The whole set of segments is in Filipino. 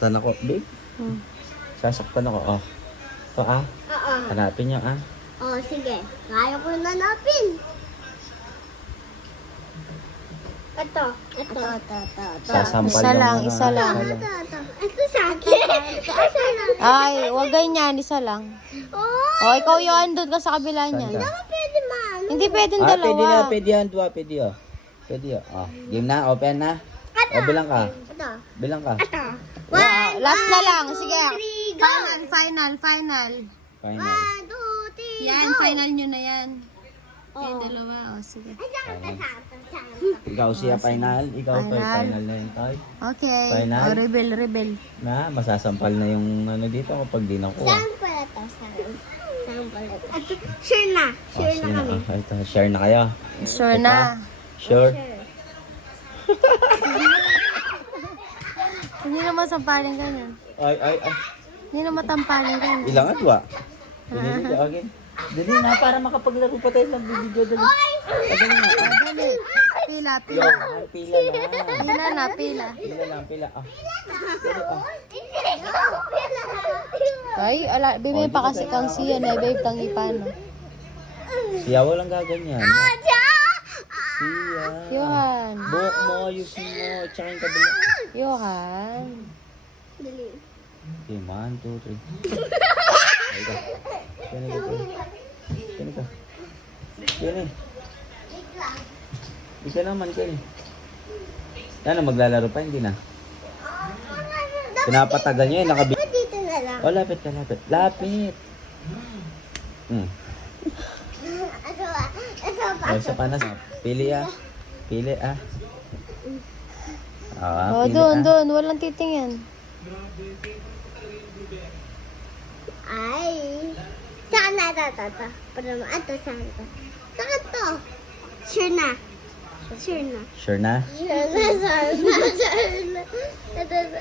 Sasaktan ako, babe. Sasaktan ako, oh. Ito, ah. Oo. Hanapin niyo, ah. Oh, sige. Kaya ko na hanapin. Ito. Ito. Sasampal Isa yung lang, ano, isa ah. lang. Ito sa akin. Asa na? Ay, wag ganyan, isa lang. Oh, O, ikaw yung andun ka sa kabila niya. Saan ka? pwede maano. Hindi pwedeng Ah, pwede na, dalawa. pwede yan, dua, pwede yun. Pwede yun. Oh, game na, open na. O, bilang ka. Ito. Bilang ka. Ito. Yeah, last na lang. Sige. three, go. Final. Final. 1, 2, 3, Yan, go. final nyo na yan. Oh. Yung dalawa, o sige. Ay, saan ka? Ikaw siya final. Ikaw pa Final. final na yun, Toy. Okay. Final. O, rebel. Na, masasampal na yung ano dito kapag di nakuha. Saan pala to? Saan pala to? Ito, sure na. Sure na kami. Oh, ito, share na kayo. Sure Ito na. pa? Sure? Hindi na masampalin ka na. Ay. Hindi na matampalin ka na. Ilang adwa? Dili, okay. Dili na, para makapaglaro pa tayo ng video. Dali. Dali na. Dali. Pila. Pila na. Pila na, pila. Pila lang, pila. Ah. Dali, ah. Ay, bibigyan pa kasi kang siya na, babe, tangi paano. Siya walang gaganyan. Siya. Johan. Buhok mo, ayusin mo. Tsaka yung kabila. Johan. Dali. Okay, 1, 2, 3. Ay ka. Kaya ka. Kaya Isa naman, kaya Yan, maglalaro pa, hindi na. Pinapatagal niya, nakabit. Dito na lang. Oh, lapit ka, lapit. Lapit. Oh, isa pa na. Pili, ah. Pili, ah. Ah, O, pili, doon. ah. Walang titingin. Ay. Saan na ito? Para ito, saan ito? Saan to? Sure na. Sure na? Sure na. Ito na.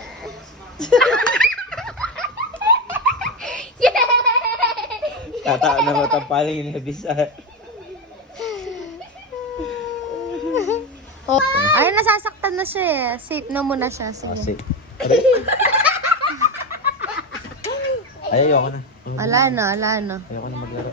Tataan na matampaling yung nabisa. Oh, ay, nasasaktan na siya eh. Safe na muna siya. Oh, Sige. Ay, ayoko na. Ala na. Ayoko na maglaro.